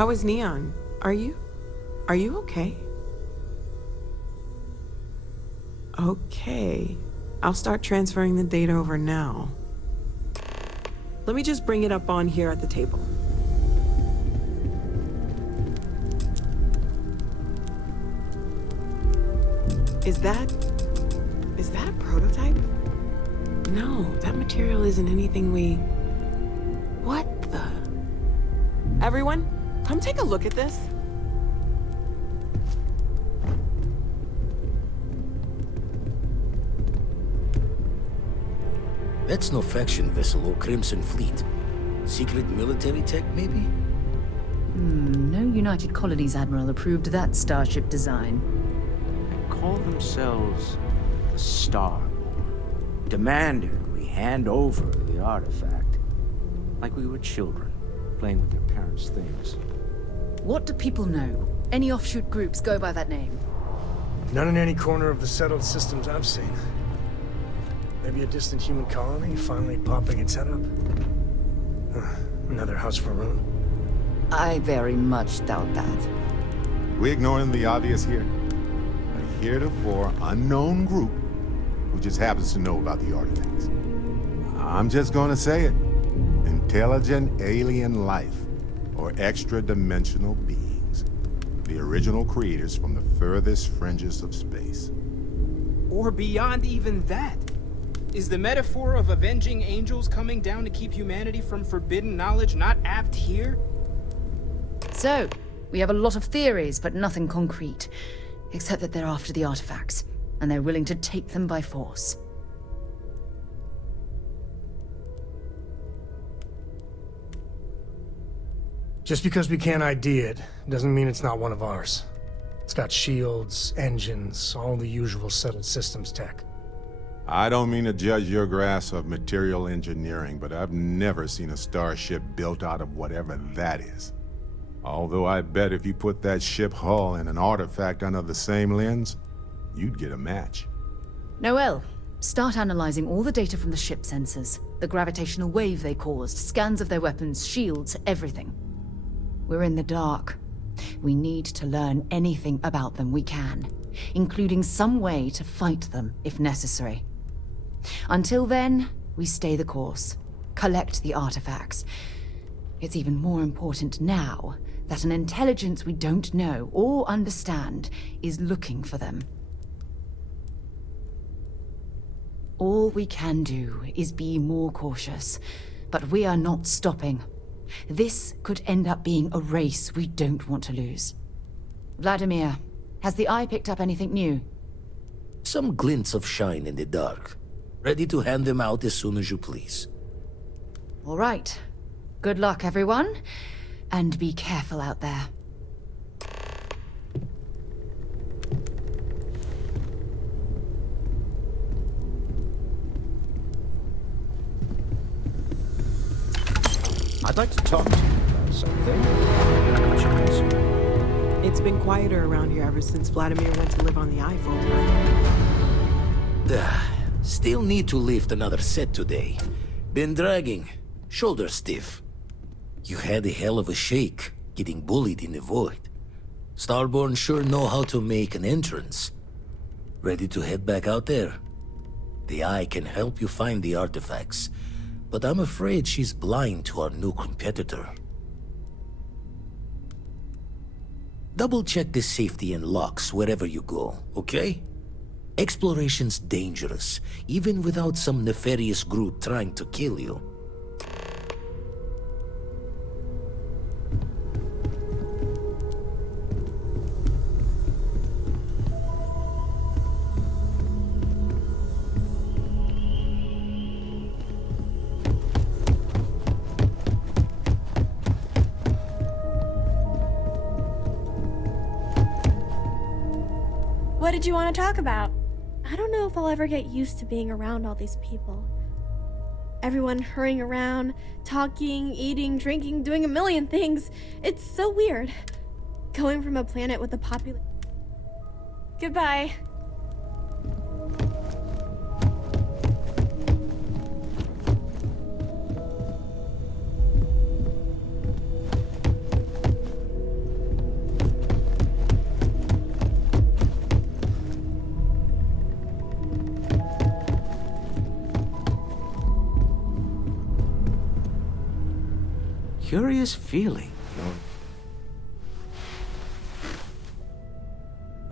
How is Neon? Are you okay? Okay. I'll start transferring the data over now. Let me just bring it up on here at the table. Is that a prototype? No, that material isn't anything we... What the... Everyone, come take a look at this. That's no faction vessel or Crimson Fleet. Secret military tech, maybe? No United Colonies Admiral approved that starship design. Call themselves the Star, demanded we hand over the artifact. Like we were children, playing with their parents' things. What do people know? Any offshoot groups go by that name? None in any corner of the settled systems I've seen. Maybe a distant human colony finally popping its head up? Another house for Rune? I very much doubt that. We ignoring the obvious here? A heretofore unknown group who just happens to know about the artifacts. I'm just gonna say it. Intelligent alien life, or extra-dimensional beings. The original creators from the furthest fringes of space. Or beyond even that. Is the metaphor of avenging angels coming down to keep humanity from forbidden knowledge not apt here? So, we have a lot of theories, but nothing concrete. Except that they're after the artifacts, and they're willing to take them by force. Just because we can't ID it, doesn't mean it's not one of ours. It's got shields, engines, all the usual settled systems tech. I don't mean to judge your grasp of material engineering, but I've never seen a starship built out of whatever that is. Although I bet if you put that ship hull and an artifact under the same lens, you'd get a match. Noel, start analyzing all the data from the ship sensors, the gravitational wave they caused, scans of their weapons, shields, everything. We're in the dark. We need to learn anything about them we can, including some way to fight them if necessary. Until then, we stay the course, collect the artifacts. It's even more important now that an intelligence we don't know or understand is looking for them. All we can do is be more cautious, but we are not stopping. This could end up being a race we don't want to lose. Vladimir, has the Eye picked up anything new? Some glints of shine in the dark. Ready to hand them out as soon as you please. All right. Good luck, everyone. And be careful out there. I'd like to talk to you about something. Chance. It's been quieter around here ever since Vladimir went to live on the Eye full-time. Still need to lift another set today. Been dragging. Shoulder stiff. You had a hell of a shake, getting bullied in the void. Starborn sure know how to make an entrance. Ready to head back out there? The Eye can help you find the artifacts, but I'm afraid she's blind to our new competitor. Double-check the safety and locks wherever you go, okay? Exploration's dangerous, even without some nefarious group trying to kill you. What did you want to talk about? I don't know if I'll ever get used to being around all these people. Everyone hurrying around, talking, eating, drinking, doing a million things. It's so weird. Going from a planet with a population. Goodbye. curious feeling.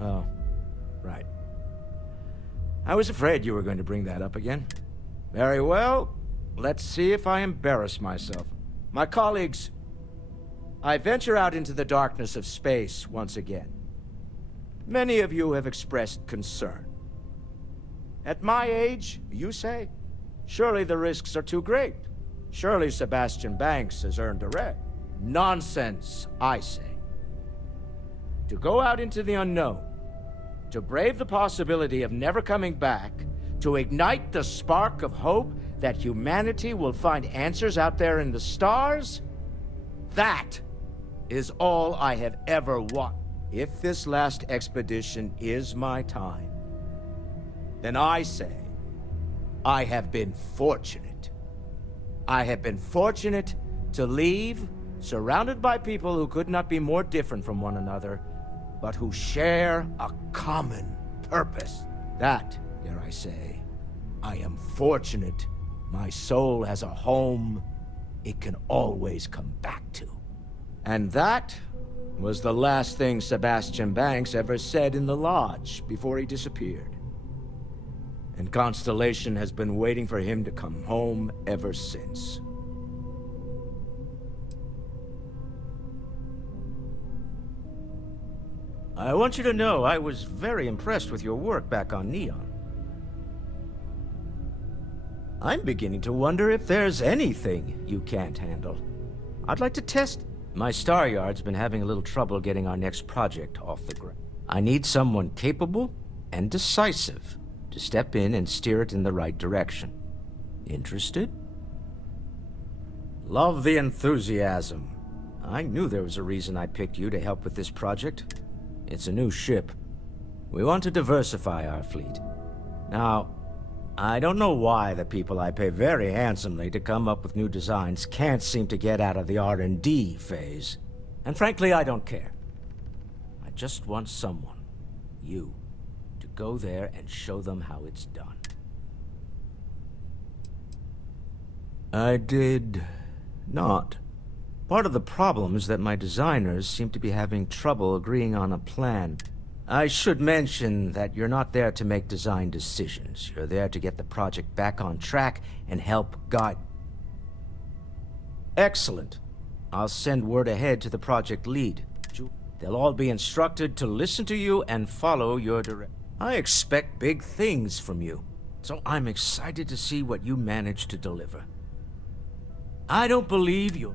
Oh, right. I was afraid you were going to bring that up again. Very well. Let's see if I embarrass myself. My colleagues, I venture out into the darkness of space once again. Many of you have expressed concern. At my age, you say, surely the risks are too great. Surely Sebastian Banks has earned a red. Nonsense, I say. To go out into the unknown, to brave the possibility of never coming back, to ignite the spark of hope that humanity will find answers out there in the stars, that is all I have ever wanted. If this last expedition is my time, then I say, I have been fortunate. I have been fortunate to leave, surrounded by people who could not be more different from one another, but who share a common purpose. That, dare I say, I am fortunate my soul has a home it can always come back to. And that was the last thing Sebastian Banks ever said in the lodge before he disappeared. And Constellation has been waiting for him to come home ever since. I want you to know I was very impressed with your work back on Neon. I'm beginning to wonder if there's anything you can't handle. I'd like to test. My Star Yard's been having a little trouble getting our next project off the ground. I need someone capable and decisive to step in and steer it in the right direction. Interested? Love the enthusiasm. I knew there was a reason I picked you to help with this project. It's a new ship. We want to diversify our fleet. Now, I don't know why the people I pay very handsomely to come up with new designs can't seem to get out of the R&D phase. And frankly, I don't care. I just want someone, you, to go there and show them how it's done. I did not. Part of the problem is that my designers seem to be having trouble agreeing on a plan. I should mention that you're not there to make design decisions. You're there to get the project back on track and help guide. Excellent. I'll send word ahead to the project lead. They'll all be instructed to listen to you and follow your direction. I expect big things from you, so I'm excited to see what you manage to deliver. I don't believe you.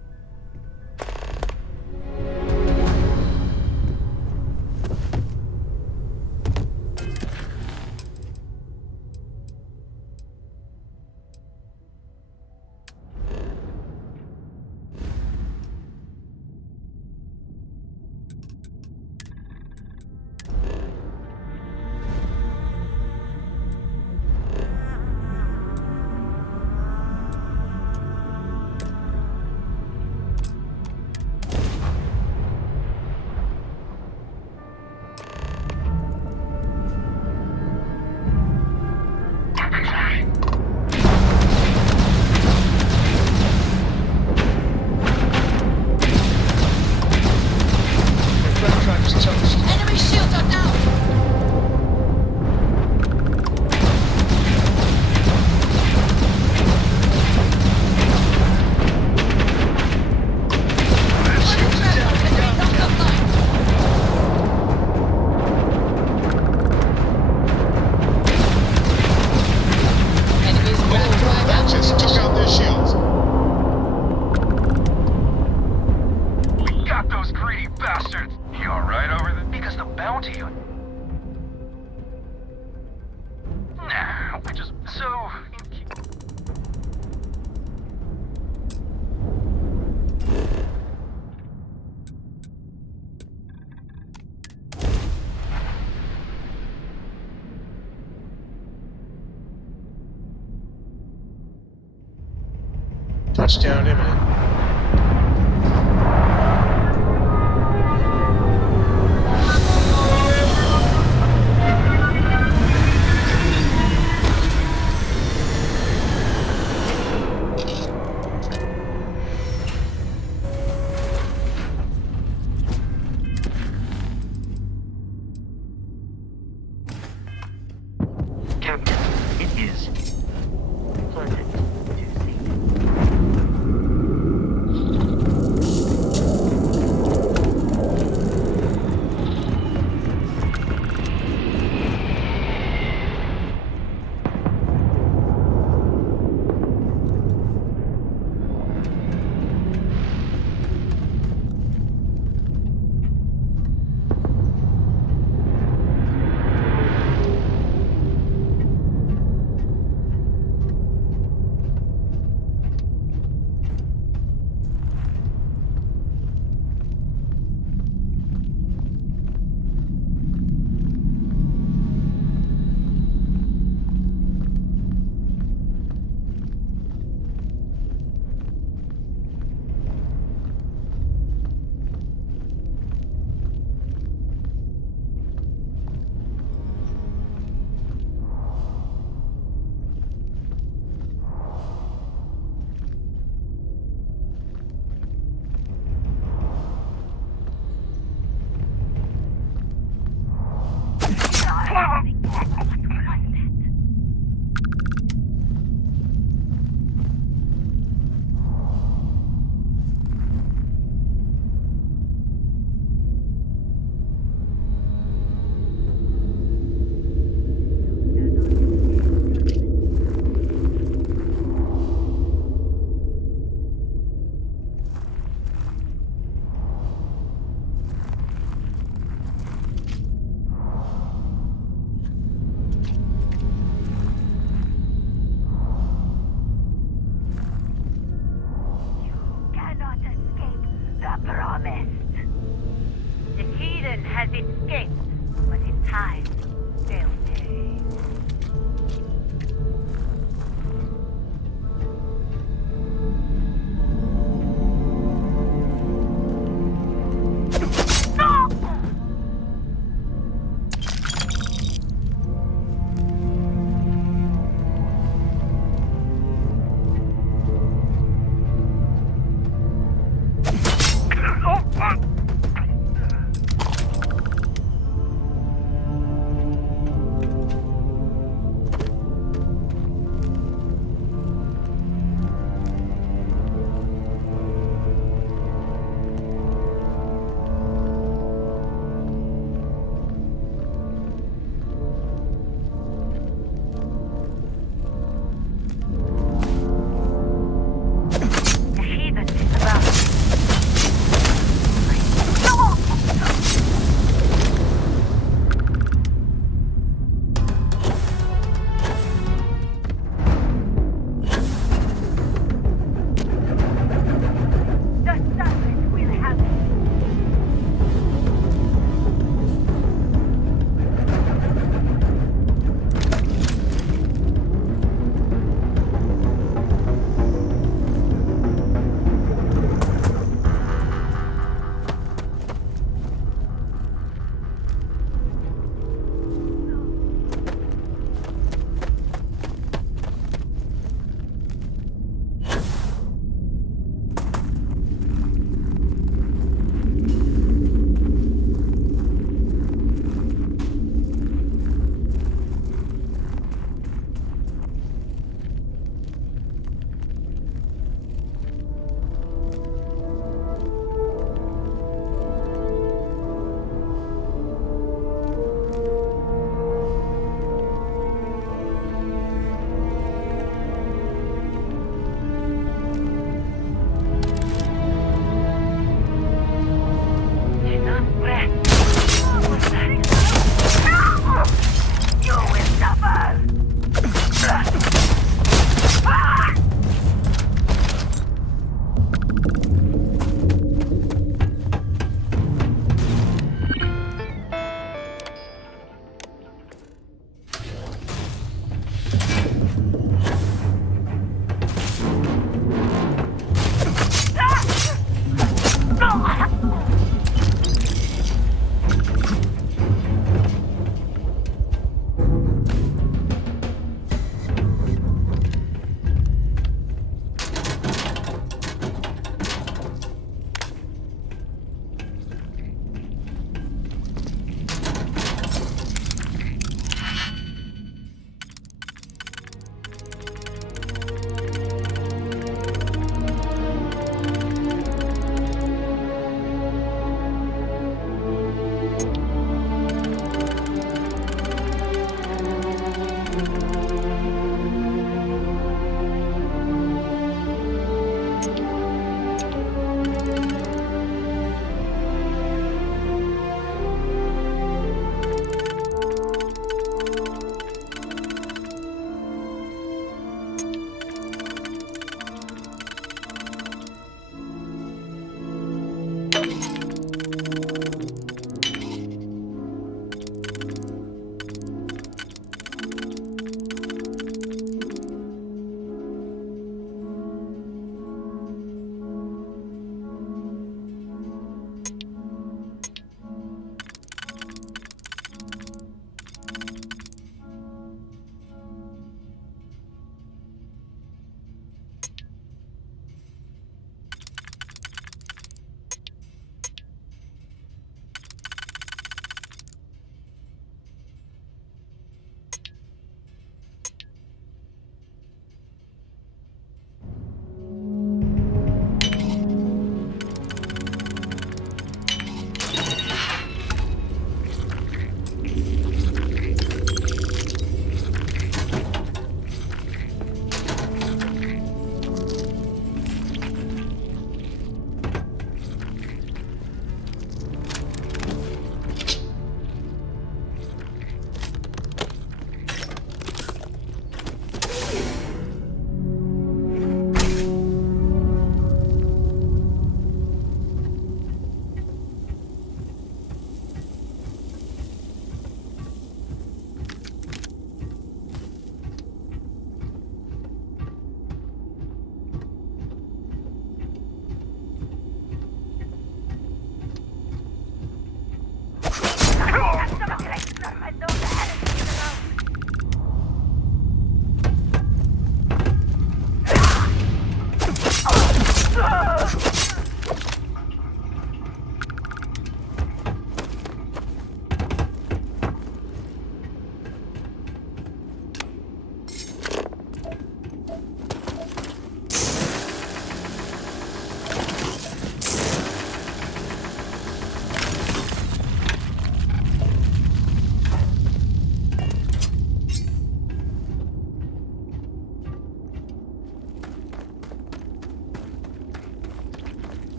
Touchdown imminent. promised. The heathen has escaped, but in time, they'll pay.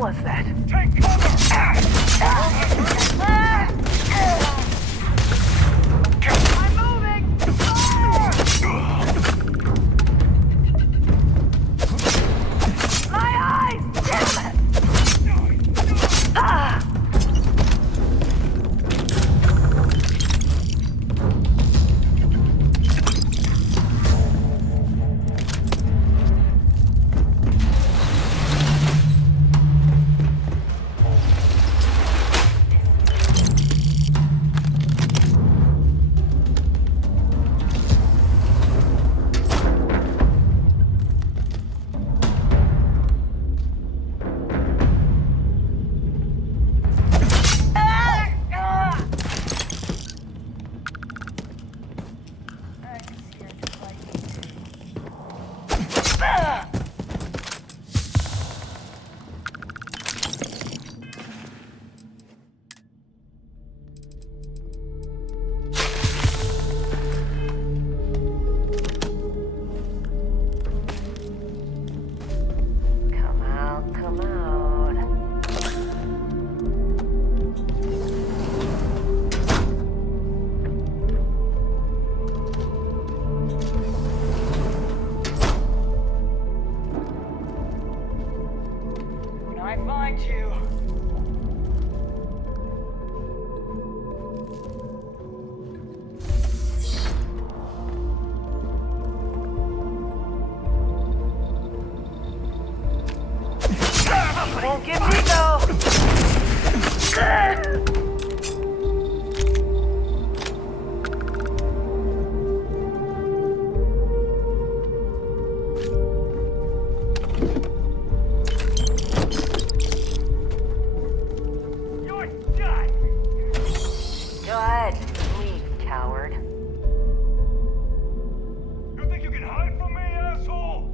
was that? Take cover! I'm moving! My eyes! Damn it! Won't give me go. You're done! Good. Leave, coward. You think you can hide from me, asshole?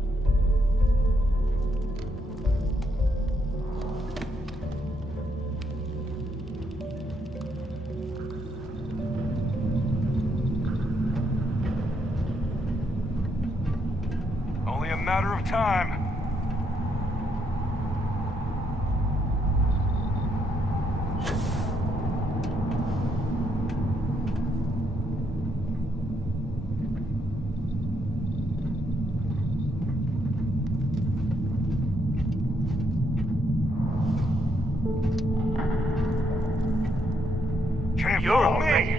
Only a matter of time. can't fool me.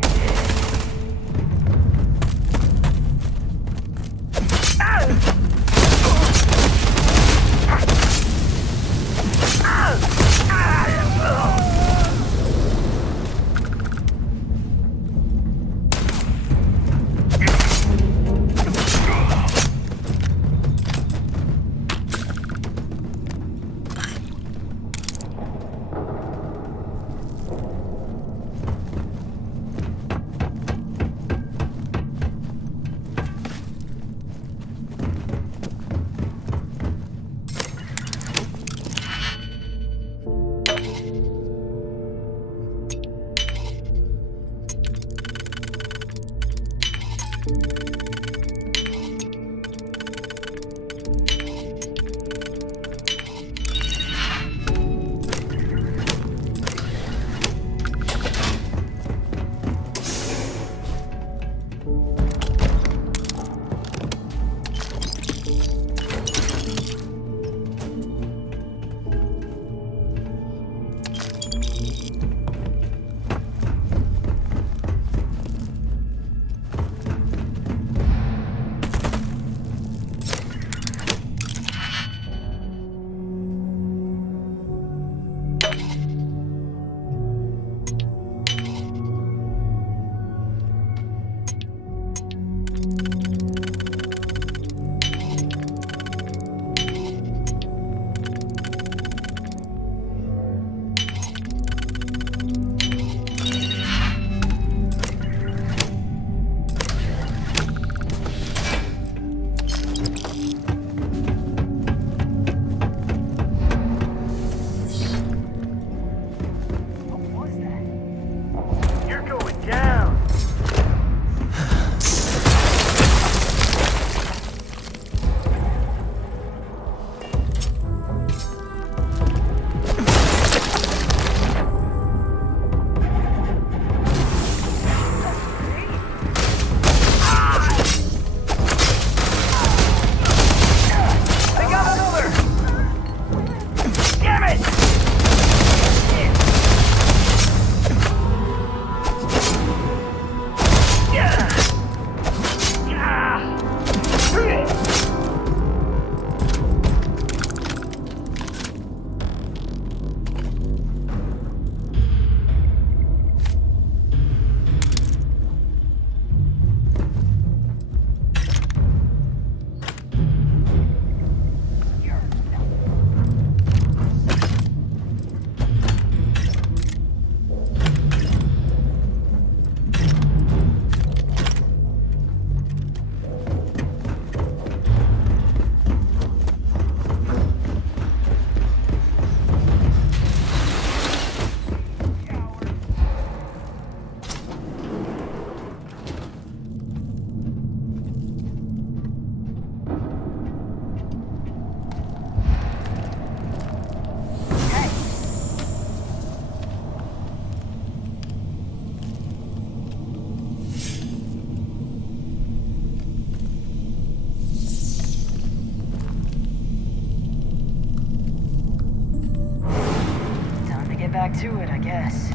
Back to it, I guess.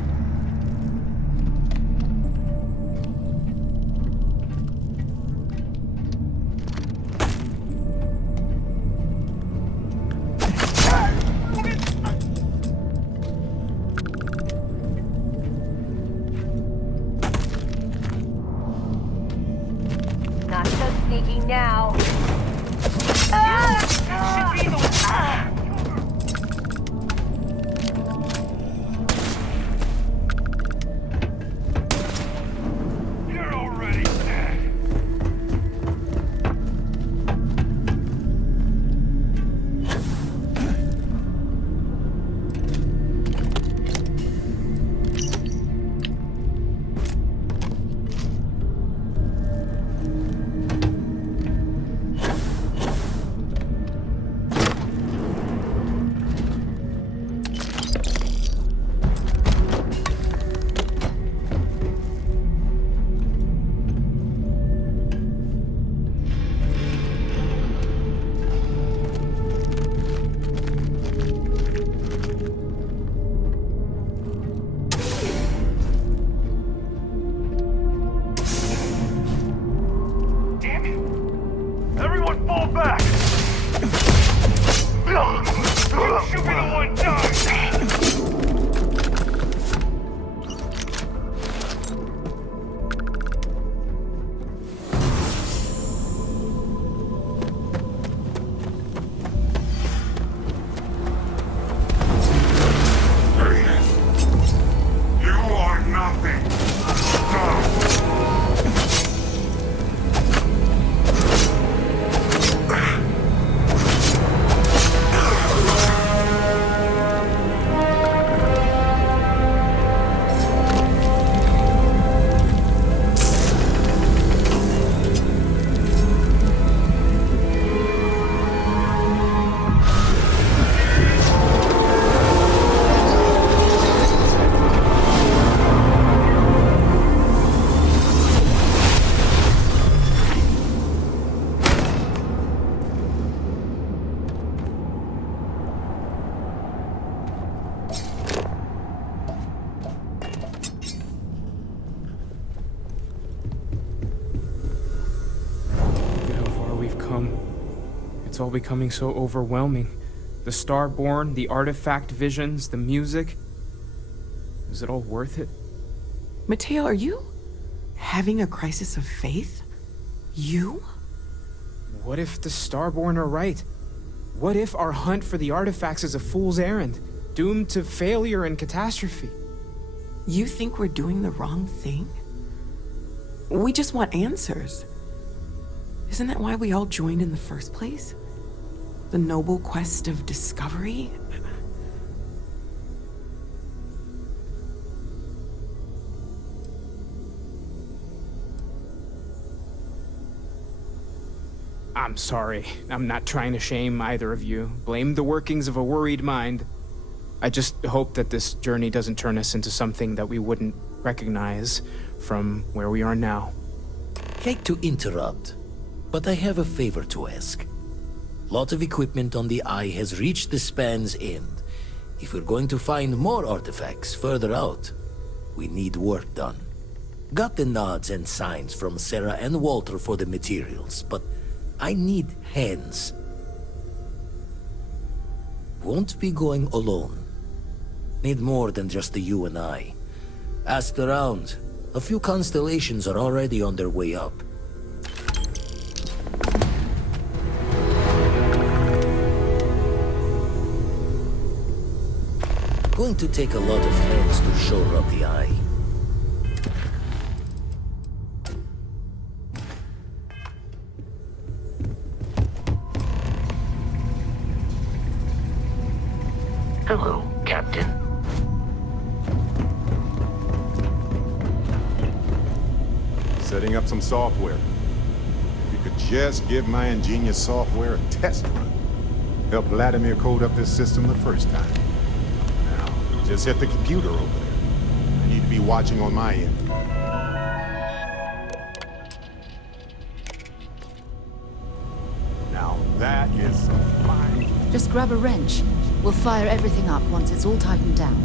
Not so sneaky now. all becoming so overwhelming? The Starborn, the artifact visions, the music. Is it all worth it? Matteo, are you having a crisis of faith? You? What if the Starborn are right? What if our hunt for the artifacts is a fool's errand, doomed to failure and catastrophe? You think we're doing the wrong thing? We just want answers. Isn't that why we all joined in the first place? The noble quest of discovery? I'm sorry. I'm not trying to shame either of you. Blame the workings of a worried mind. I just hope that this journey doesn't turn us into something that we wouldn't recognize from where we are now. Hate to interrupt, but I have a favor to ask. Lot of equipment on the Eye has reached the span's end. If we're going to find more artifacts further out, we need work done. Got the nods and signs from Sarah and Walter for the materials, but I need hands. Won't be going alone. Need more than just the you and I. Asked around. A few constellations are already on their way up. Going to take a lot of hands to shore up the Eye. Hello, Captain. Setting up some software. If you could just give my ingenious software a test run. Help Vladimir code up this system the first time. Now, just hit the computer over there. I need to be watching on my end. Now, that is fine. Just grab a wrench. We'll fire everything up once it's all tightened down.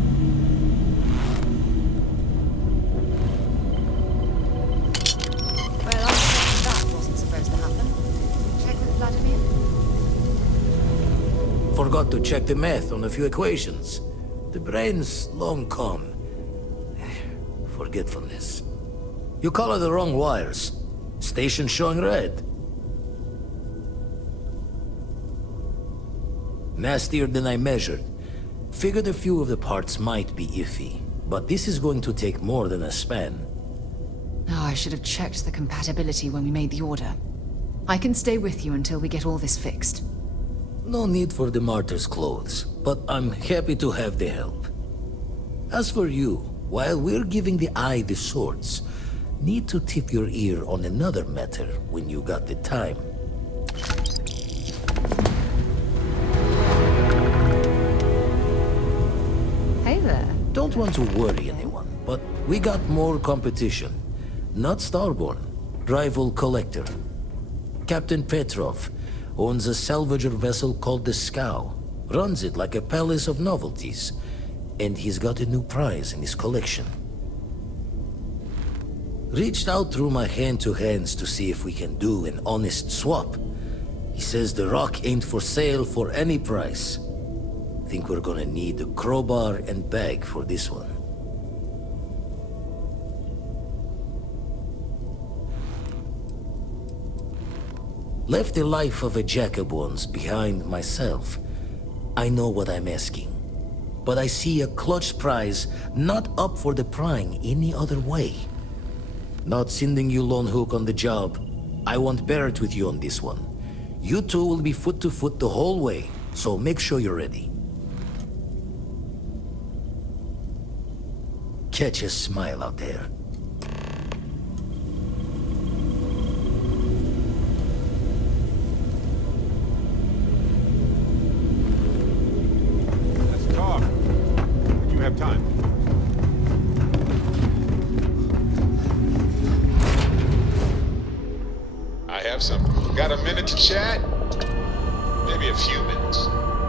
Well, I'm certain that wasn't supposed to happen. Check with Vladimir? Forgot to check the math on a few equations. The brain's long gone. Forgetfulness. You color the wrong wires. Station showing red. Nastier than I measured. Figured a few of the parts might be iffy, but this is going to take more than a span. Oh, I should have checked the compatibility when we made the order. I can stay with you until we get all this fixed. No need for the martyr's clothes, but I'm happy to have the help. As for you, while we're giving the Eye the swords, need to tip your ear on another matter when you got the time. Hey there. Don't want to worry anyone, but we got more competition. Not Starborn, rival collector. Captain Petrov owns a salvager vessel called the Scow. Runs it like a palace of novelties. And he's got a new prize in his collection. Reached out through my hand-to-hands to see if we can do an honest swap. He says the rock ain't for sale for any price. Think we're gonna need a crowbar and bag for this one. Left the life of a Jacobons behind myself. I know what I'm asking. But I see a clutch prize not up for the prying any other way. Not sending you lone hook on the job. I want Barret with you on this one. You two will be foot to foot the whole way, so make sure you're ready. Catch a smile out there. Let's talk. When you have time. I have some. Got a minute to chat? Maybe a few minutes.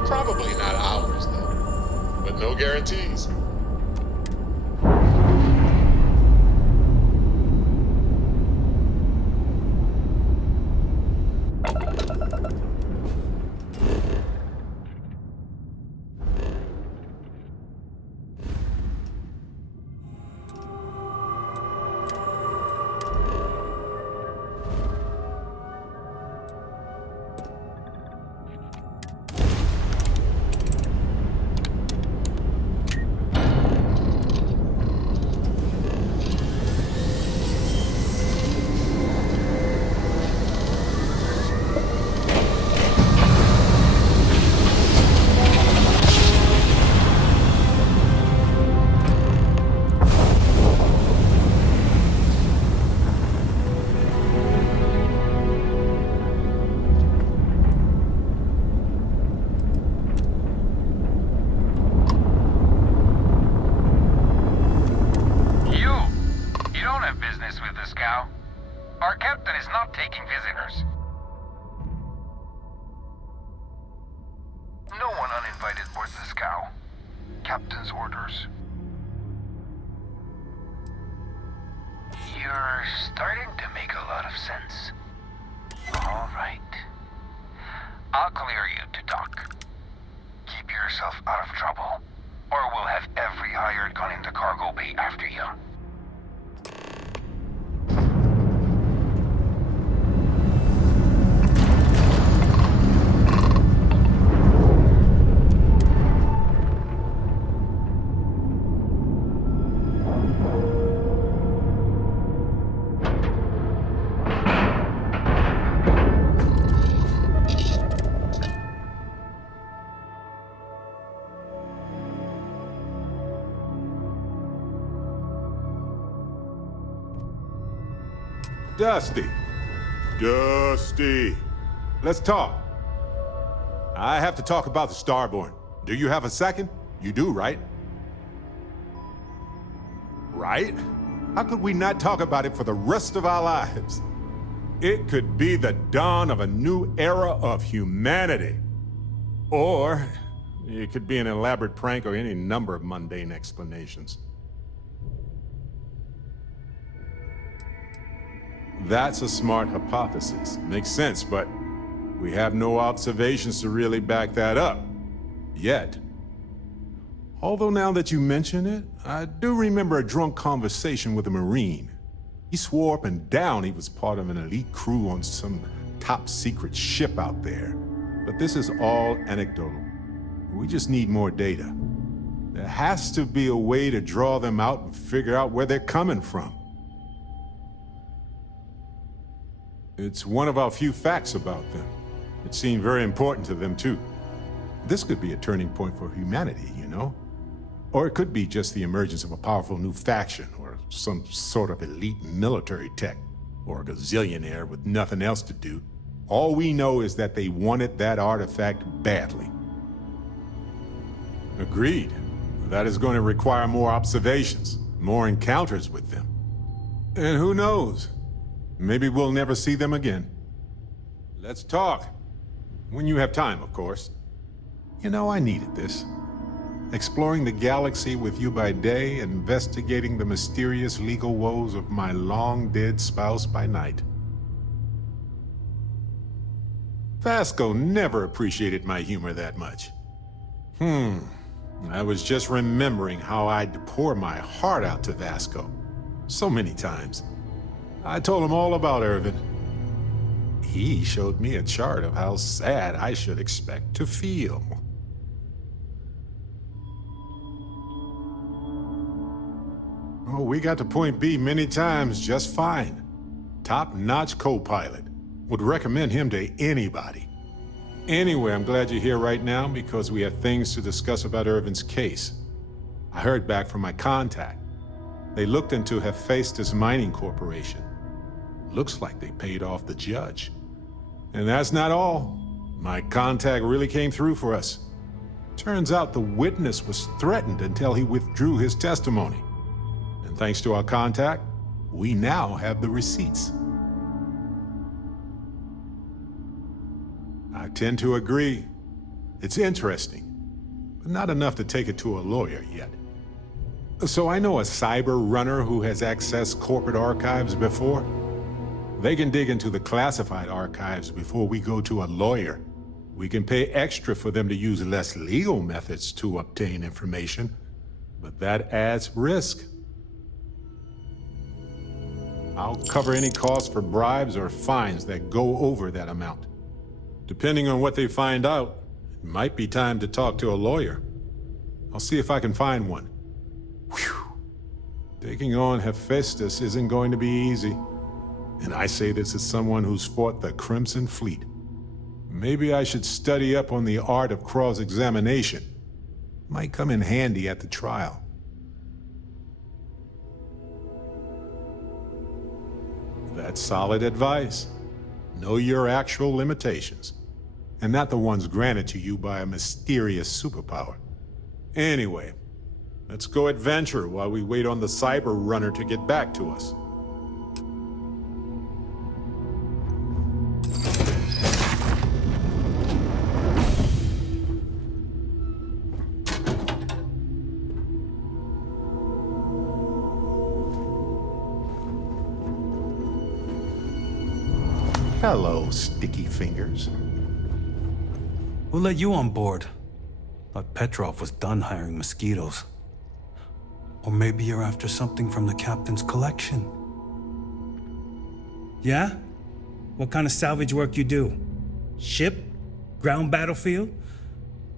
Probably not hours, though. But no guarantees. Captain's orders. You're starting to make a lot of sense. All right. I'll clear you to dock. Keep yourself out of trouble, or we'll have every hired gun in the cargo bay after you. Dusty. Let's talk. I have to talk about the Starborn. Do you have a second? You do, right? Right? How could we not talk about it for the rest of our lives? It could be the dawn of a new era of humanity. Or it could be an elaborate prank or any number of mundane explanations. That's a smart hypothesis. Makes sense, but we have no observations to really back that up. Yet. Although now that you mention it, I do remember a drunk conversation with a Marine. He swore up and down he was part of an elite crew on some top-secret ship out there. But this is all anecdotal. We just need more data. There has to be a way to draw them out and figure out where they're coming from. It's one of our few facts about them. It seemed very important to them, too. This could be a turning point for humanity, you know? Or it could be just the emergence of a powerful new faction, or some sort of elite military tech, or a gazillionaire with nothing else to do. All we know is that they wanted that artifact badly. Agreed. That is going to require more observations, more encounters with them. And who knows? Maybe we'll never see them again. Let's talk. When you have time, of course. You know, I needed this. Exploring the galaxy with you by day, investigating the mysterious legal woes of my long-dead spouse by night. Vasco never appreciated my humor that much. I was just remembering how I'd pour my heart out to Vasco. So many times. I told him all about Irvin. He showed me a chart of how sad I should expect to feel. Oh, we got to point B many times just fine. Top-notch co-pilot. Would recommend him to anybody. Anyway, I'm glad you're here right now because we have things to discuss about Irvin's case. I heard back from my contact. They looked into Hephaestus Mining Corporation. Looks like they paid off the judge. And that's not all. My contact really came through for us. Turns out the witness was threatened until he withdrew his testimony. And thanks to our contact, we now have the receipts. I tend to agree. It's interesting, but not enough to take it to a lawyer yet. So I know a cyber runner who has accessed corporate archives before. They can dig into the classified archives before we go to a lawyer. We can pay extra for them to use less legal methods to obtain information, but that adds risk. I'll cover any costs for bribes or fines that go over that amount. Depending on what they find out, it might be time to talk to a lawyer. I'll see if I can find one. Whew. Taking on Hephaestus isn't going to be easy. And I say this as someone who's fought the Crimson Fleet. Maybe I should study up on the art of cross-examination. Might come in handy at the trial. That's solid advice. Know your actual limitations, and not the ones granted to you by a mysterious superpower. Anyway, let's go adventure while we wait on the cyber runner to get back to us. Hello, sticky fingers. Who let you on board? Thought Petrov was done hiring mosquitoes. Or maybe you're after something from the captain's collection. Yeah? What kind of salvage work you do? Ship? Ground battlefield?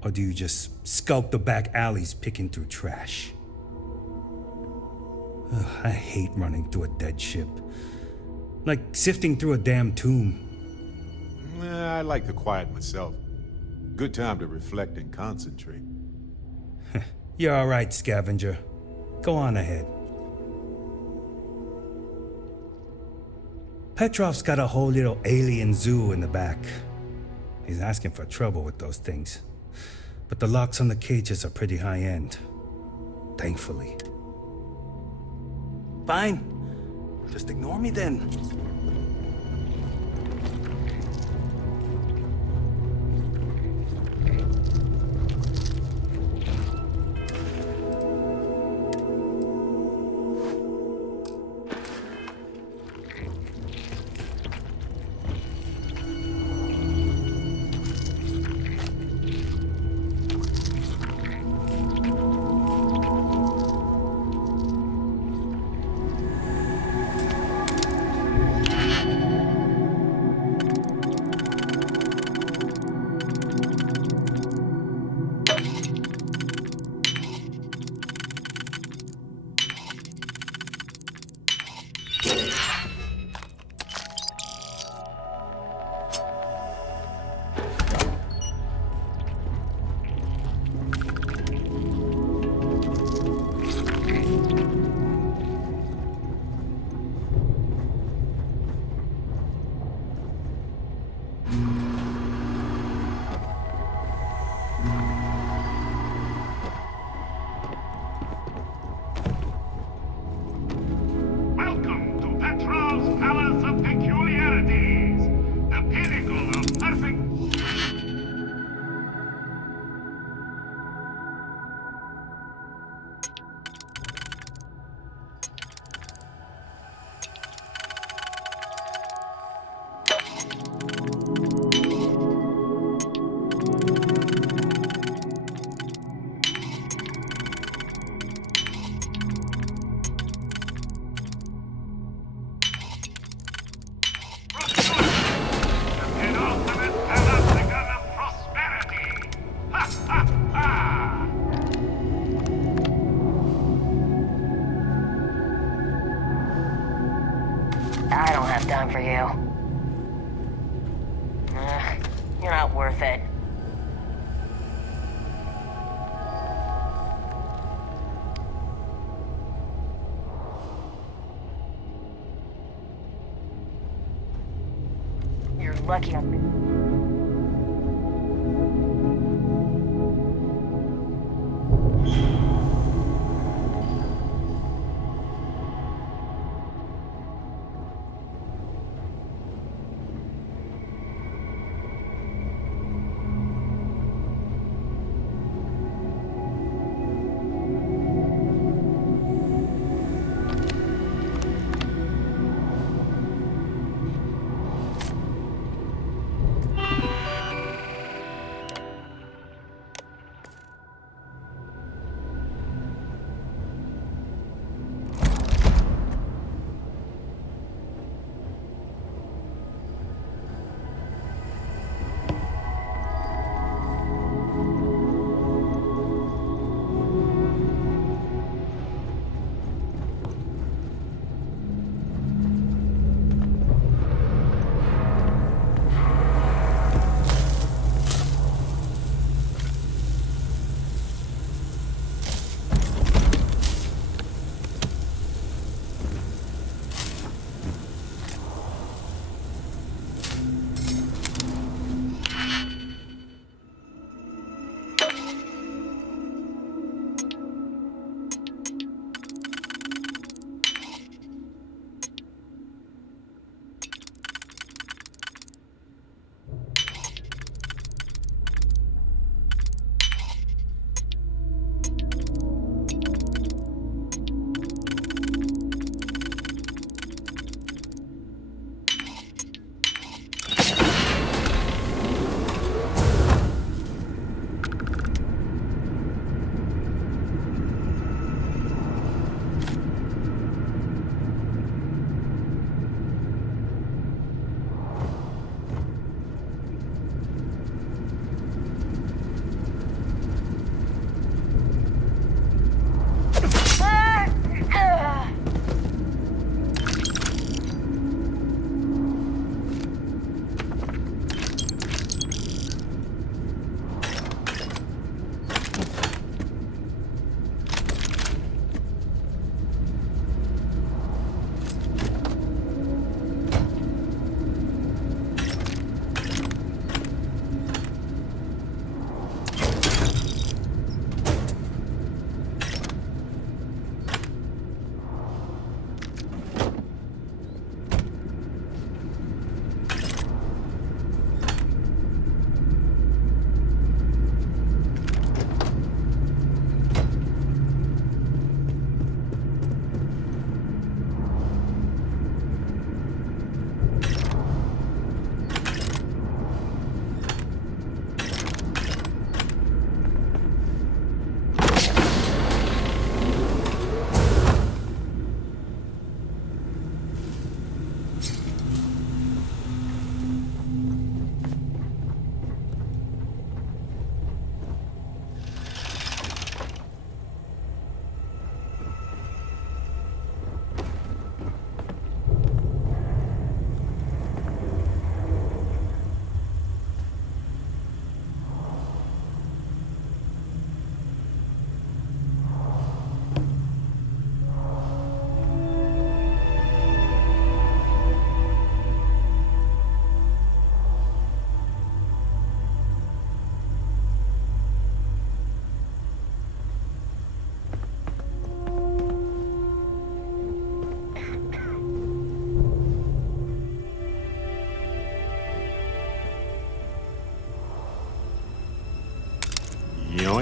Or do you just skulk the back alleys picking through trash? Ugh, I hate running through a dead ship. Like sifting through a damn tomb. I like the quiet myself. Good time to reflect and concentrate. You're all right, scavenger. Go on ahead. Petrov's got a whole little alien zoo in the back. He's asking for trouble with those things. But the locks on the cages are pretty high-end. Thankfully. Fine. Just ignore me then. Welcome to Petrov's Palace of Peculiarities, the pinnacle of perfect... I don't have time for you. You're not worth it. You're lucky I'm...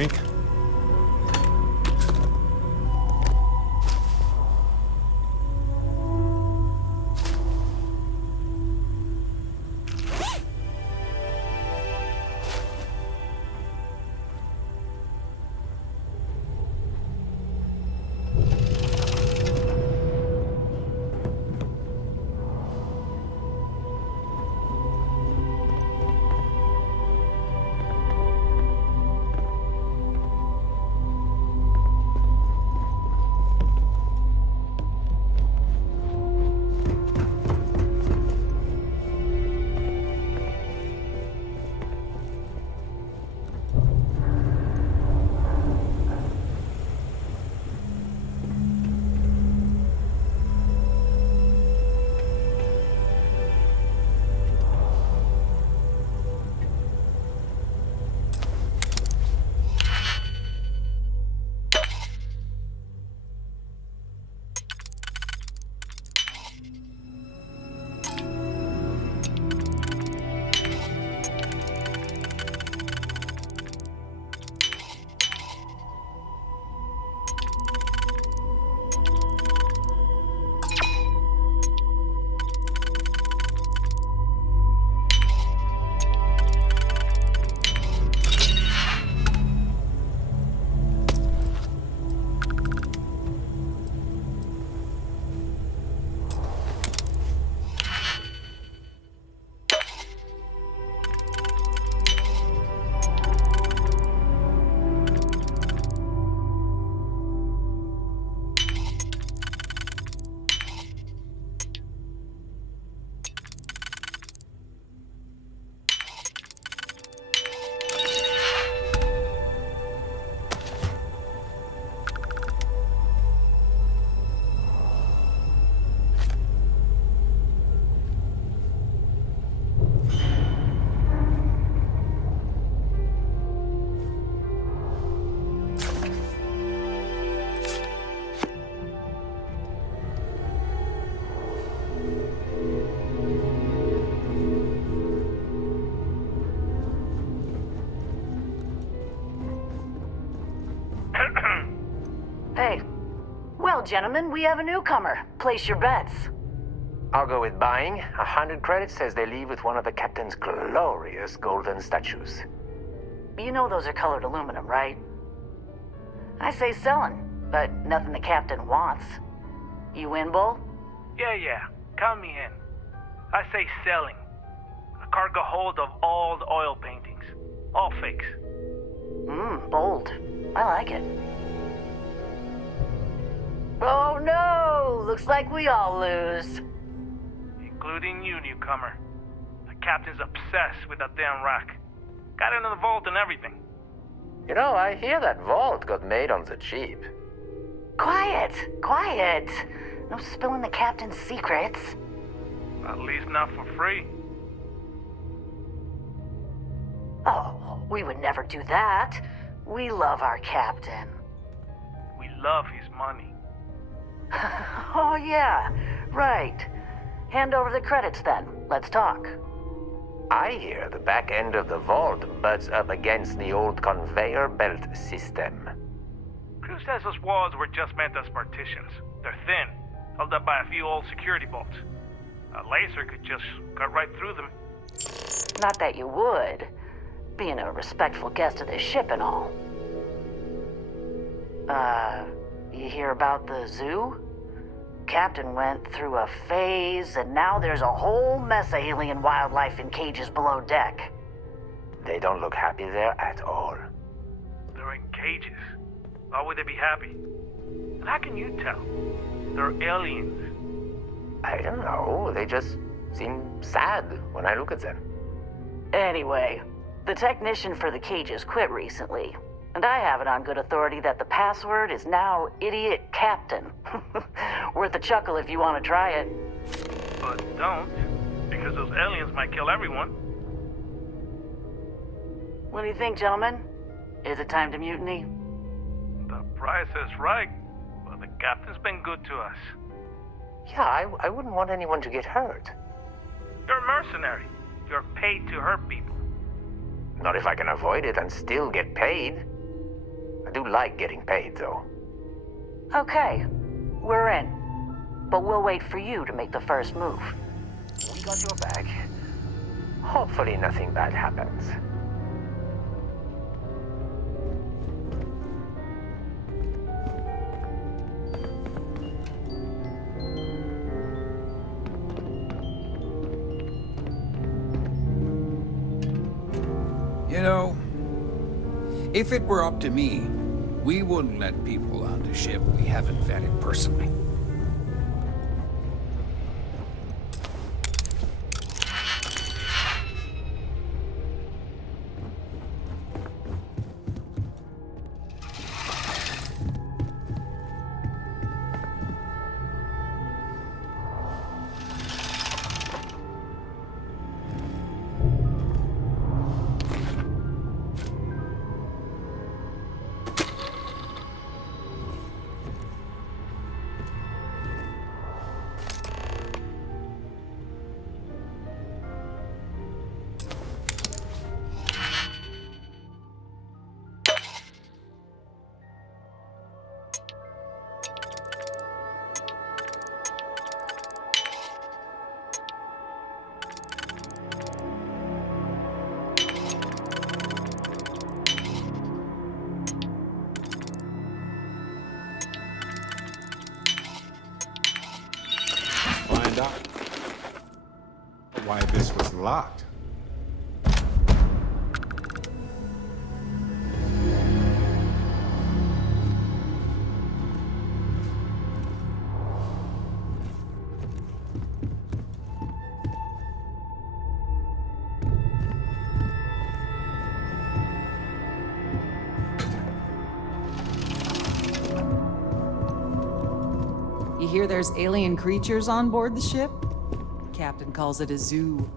think? Hey. Well, gentlemen, we have a newcomer. Place your bets. I'll go with buying. 100 credits says they leave with one of the captain's glorious golden statues. You know those are colored aluminum, right? I say selling, but nothing the captain wants. You in, Bull? Yeah. Count me in. I say selling. A cargo hold of all the oil paintings. All fakes. Bold. I like it. Oh no! Looks like we all lose. Including you, newcomer. The captain's obsessed with that damn rack. Got it in the vault and everything. You know, I hear that vault got made on the cheap. Quiet! No spilling the captain's secrets. At least not for free. Oh, we would never do that. We love our captain. We love his money. Oh yeah, right. Hand over the credits then. Let's talk. I hear the back end of the vault butts up against the old conveyor belt system. Crew says those walls were just meant as partitions. They're thin, held up by a few old security bolts. A laser could just cut right through them. Not that you would, being a respectful guest of this ship and all. You hear about the zoo? Captain went through a phase, and now there's a whole mess of alien wildlife in cages below deck. They don't look happy there at all. They're in cages. Why would they be happy? And how can you tell? They're aliens. I don't know. They just seem sad when I look at them. Anyway, the technician for the cages quit recently. And I have it on good authority that the password is now Idiot Captain. Worth a chuckle if you want to try it. But don't, because those aliens might kill everyone. What do you think, gentlemen? Is it time to mutiny? The price is right, but the captain's been good to us. Yeah, I wouldn't want anyone to get hurt. You're a mercenary. You're paid to hurt people. Not if I can avoid it and still get paid. do like getting paid, though. Okay, we're in. But we'll wait for you to make the first move. We got your back. Hopefully nothing bad happens. You know, if it were up to me, we wouldn't let people on the ship we haven't vetted personally. Find out why this was locked. You hear there's alien creatures on board the ship? Captain calls it a zoo.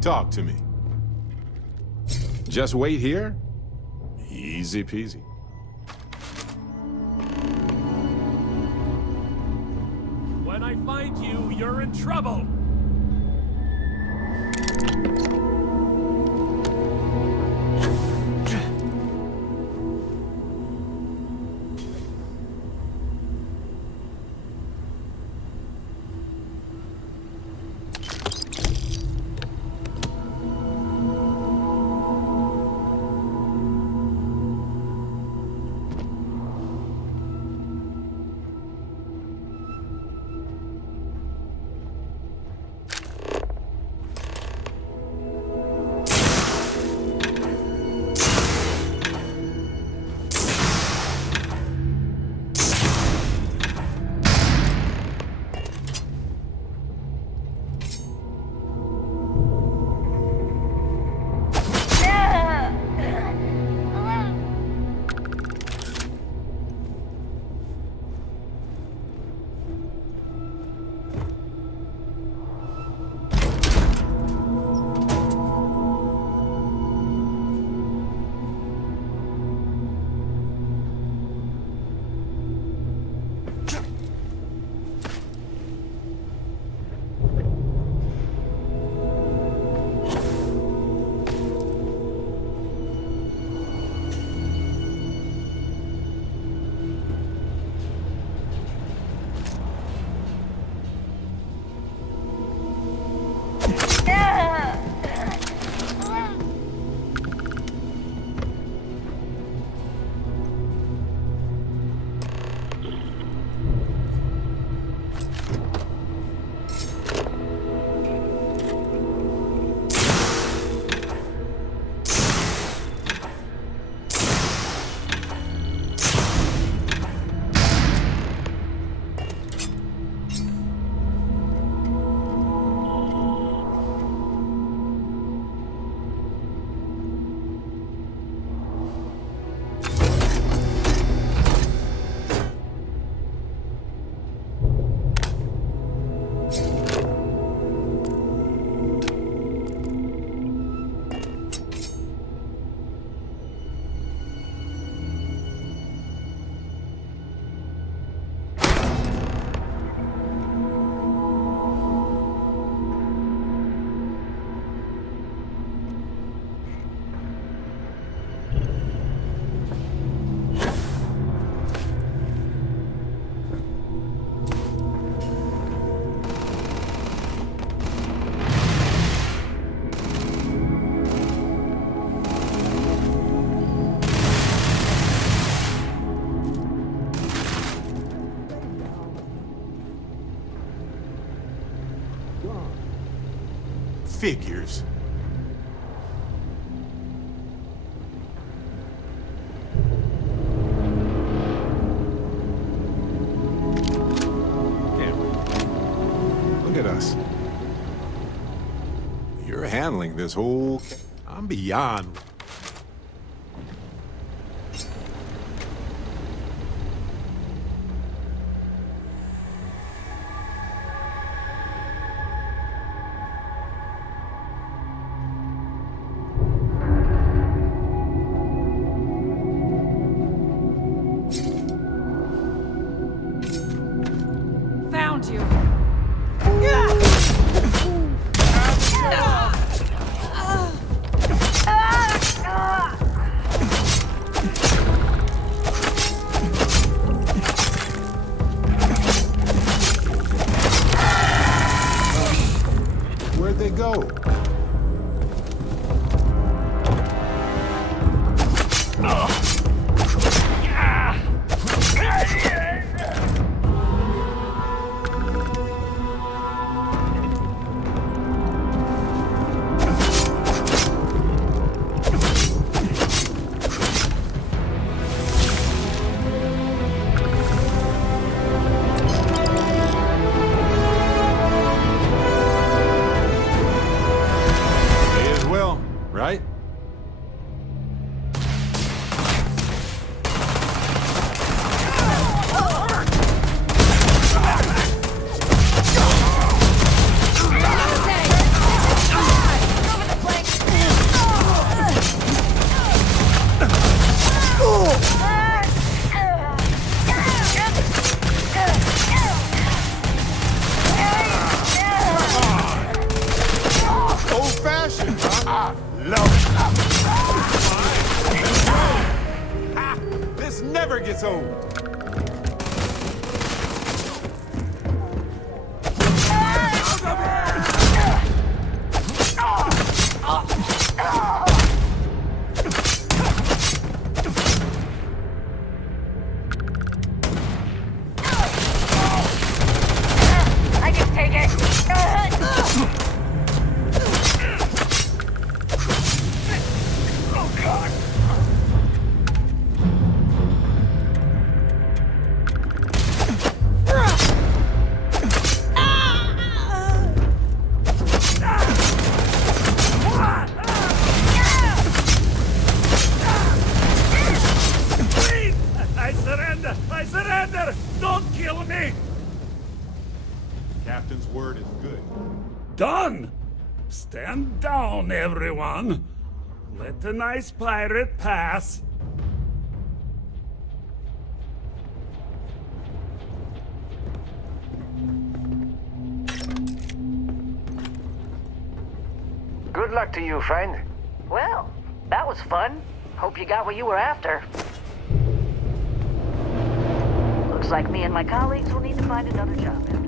Talk to me. Just wait here? Easy peasy. When I find you, you're in trouble! Figures. Look at us. You're handling this whole... I'm beyond... Found you. Where'd they go? over. I can take it. Oh, God! Please! I surrender! I surrender! Don't kill me! Captain's word is good. Done! Stand down, everyone. Let the nice pirate pass. Good luck to you, friend. Well, that was fun. Hope you got what you were after. Looks like me and my colleagues will need to find another job after